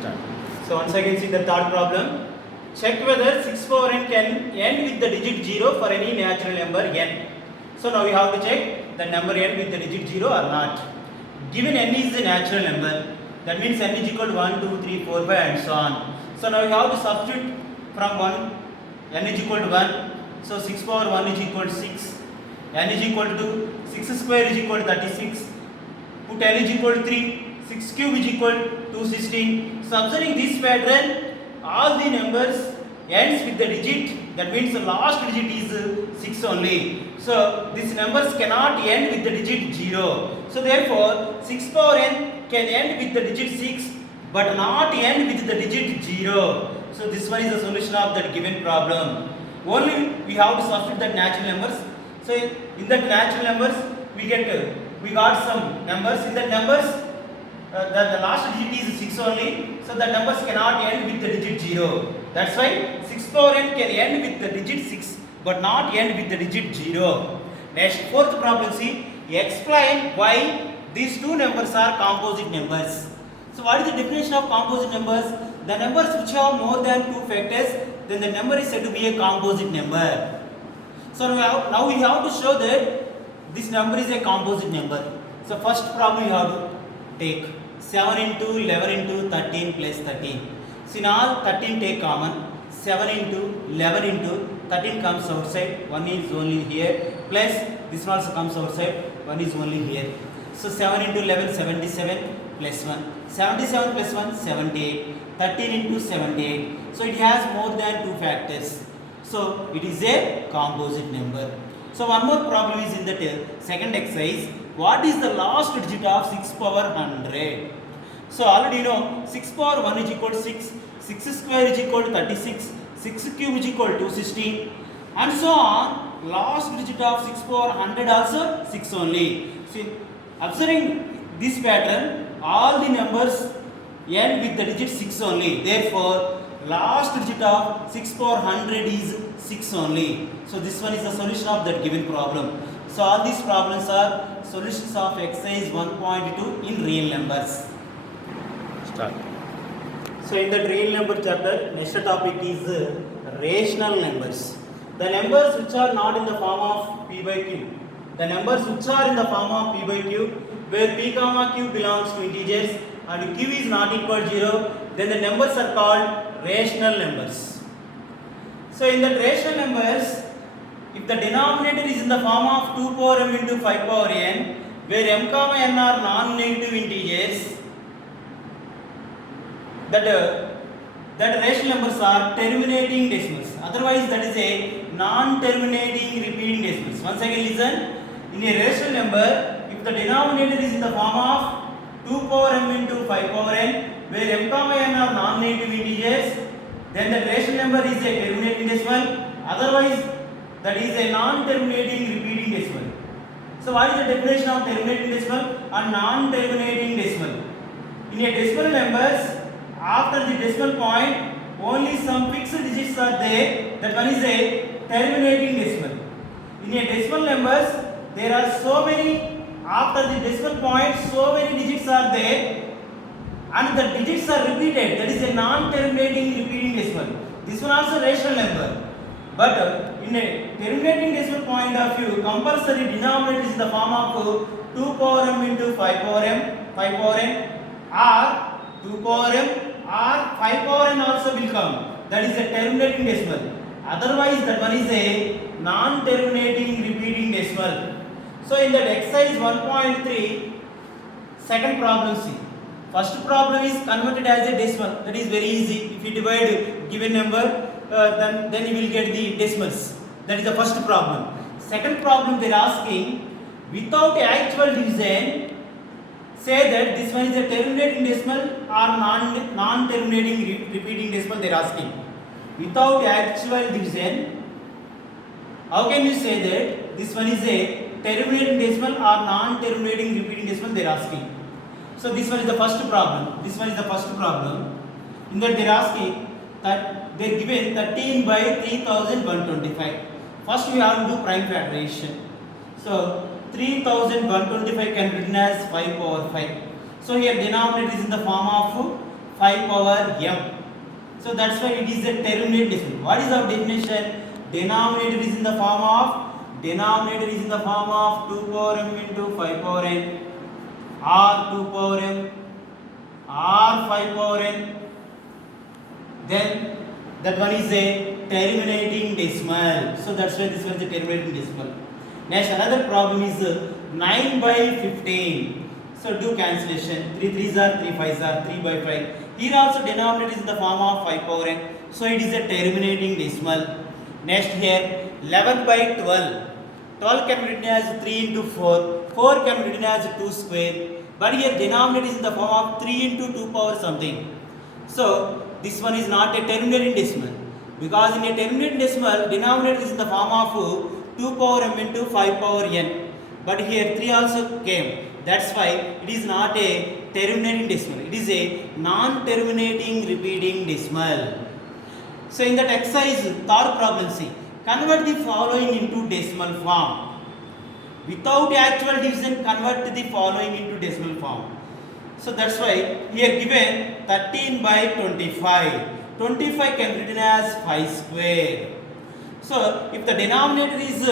Start. So once again see the third problem. Check whether 6 power n can end with the digit 0 for any natural number n. So now we have to check the number n with the digit 0 or not. Given n is the natural number, that means n is equal to 1, 2, 3, 4, 5 and so on. So now we have to substitute from 1, n is equal to 1. So 6 power 1 is equal to 6. n is equal to 2. 6 square is equal to 36. Put n is equal to 3. 6 cube is equal to 216. So observing this pattern, all the numbers ends with the digit, that means the last digit is 6 only. So these numbers cannot end with the digit 0. So therefore 6 power n can end with the digit 6 but not end with the digit 0. So this one is the solution of that given problem. Only we have to substitute the natural numbers. So in that natural numbers we got some numbers. In that numbers the last digit is 6 only, so the numbers cannot end with the digit 0. That's why 6 power n can end with the digit 6 but not end with the digit 0. Next, fourth problem, see, explain why these two numbers are composite numbers. So what is the definition of composite numbers? The numbers which have more than two factors, then the number is said to be a composite number. So now we have to show that this number is a composite number. So first problem we have to take 7 into 11 into 13 plus 13. So in all 13 take common. 7 into 11 into 13 comes outside. 1 is only here. Plus this one also comes outside. 1 is only here. So 7 into 11 77 plus 1. 77 plus 1 78. 13 into 78. So it has more than two factors. So it is a composite number. So one more problem is in the second exercise. What is the last digit of 6 power 100? So already you know 6 power 1 is equal to 6, 6 square is equal to 36, 6 cube is equal to 216 and so on. Last digit of 6 power 100 also 6 only. See, observing this pattern, all the numbers end with the digit 6 only. Therefore, last digit of 6 power 100 is 6 only. So this one is the solution of that given problem. So all these problems are solutions of exercise 1.2 in real numbers. Start. So in the real number chapter, next topic is rational numbers. The numbers which are not in the form of p by q. The numbers which are in the form of p by q, where p comma q belongs to integers and q is not equal to 0, then the numbers are called rational numbers. So in the rational numbers, if the denominator is in the form of 2 power m into 5 power n, where m comma n are non-negative integers, that rational numbers are terminating decimals. Otherwise, that is a non-terminating repeating decimals. Once again, listen. In a rational number, if the denominator is in the form of 2 power m into 5 power n, where m comma n are non-negative integers, then the rational number is a terminating decimal. Otherwise, that is a non-terminating repeating decimal. So what is the definition of terminating decimal and non-terminating decimal? In a decimal numbers, after the decimal point, only some fixed digits are there. That one is a terminating decimal. In a decimal numbers, there are so many, after the decimal point, so many digits are there and the digits are repeated. That is a non-terminating repeating decimal. This one also rational number. But in a terminating decimal point of view, compulsory denominator is in the form of 2 power m into 5 power n or 2 power m or 5 power n also will come. That is a terminating decimal. Otherwise, that one is a non-terminating repeating decimal. So in that exercise 1.3, second problem see. First problem is converted as a decimal. That is very easy. If you divide given number, then you will get the decimals. That is the first problem. Second problem they are asking, without actual division, say that this one is a terminating decimal or non-terminating repeating decimal they are asking. Without actual division, how can you say that this one is a terminating decimal or non-terminating repeating decimal they are asking? So this one is the first problem. This one is the first problem. In that they are asking that they are given 13 by 3125. First we have to do prime factorization. So 3125 can be written as 5 power 5. So here denominator is in the form of 5 power m. So that's why it is a terminated decimal. What is our definition? Denominator is in the form of 2 power m into 5 power n, or 2 power m, or 5 power n. Then that one is a terminating decimal. So that's why this one is a terminating decimal. Next, another problem is 9 by 15. So do cancellation. 3 3s are 3 5s are 3 by 5. Here also denominator is in the form of 5 power n. So it is a terminating decimal. Next here 11 by 12. 12 can be written as 3 into 4. 4 can be written as 2 square. But here denominator is in the form of 3 into 2 power something. So this one is not a terminating decimal. Because in a terminating decimal, denominator is in the form of 2 power m into 5 power n. But here 3 also came. That's why it is not a terminating decimal. It is a non-terminating repeating decimal. So in that exercise, third problem, see, convert the following into decimal form. Without actual division, convert the following into decimal form. So that's why here given 13 by 25. 25 can be written as 5 square. So if the denominator is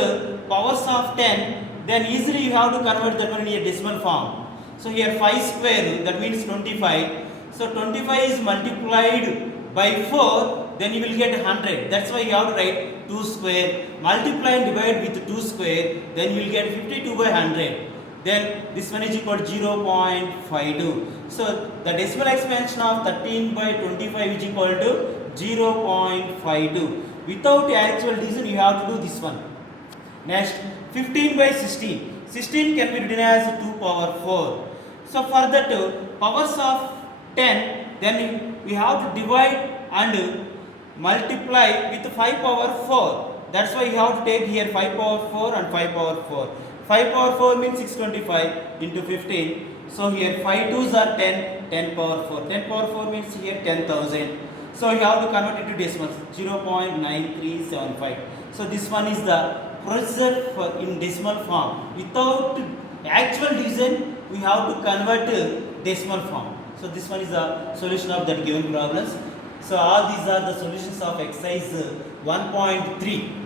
powers of 10, then easily you have to convert that one in a decimal form. So here 5 square, that means 25. So 25 is multiplied by 4, then you will get 100. That's why you have to write 2 square. Multiply and divide with 2 square, then you will get 52 by 100. Then this one is equal to 0.52. So the decimal expansion of 13 by 25 is equal to 0.52. Without actual division, you have to do this one. Next, 15 by 16. 16 can be written as 2 power 4. So for that powers of 10, then we have to divide and multiply with 5 power 4. That's why you have to take here 5 power 4 and 5 power 4. 5 power 4 means 625 into 15. So here 5 2s are 10, 10 power 4. 10 power 4 means here 10,000. So you have to convert it to decimals, 0.9375. So this one is the procedure for in decimal form. Without actual division, we have to convert to decimal form. So this one is the solution of that given problems. So all these are the solutions of exercise 1.3.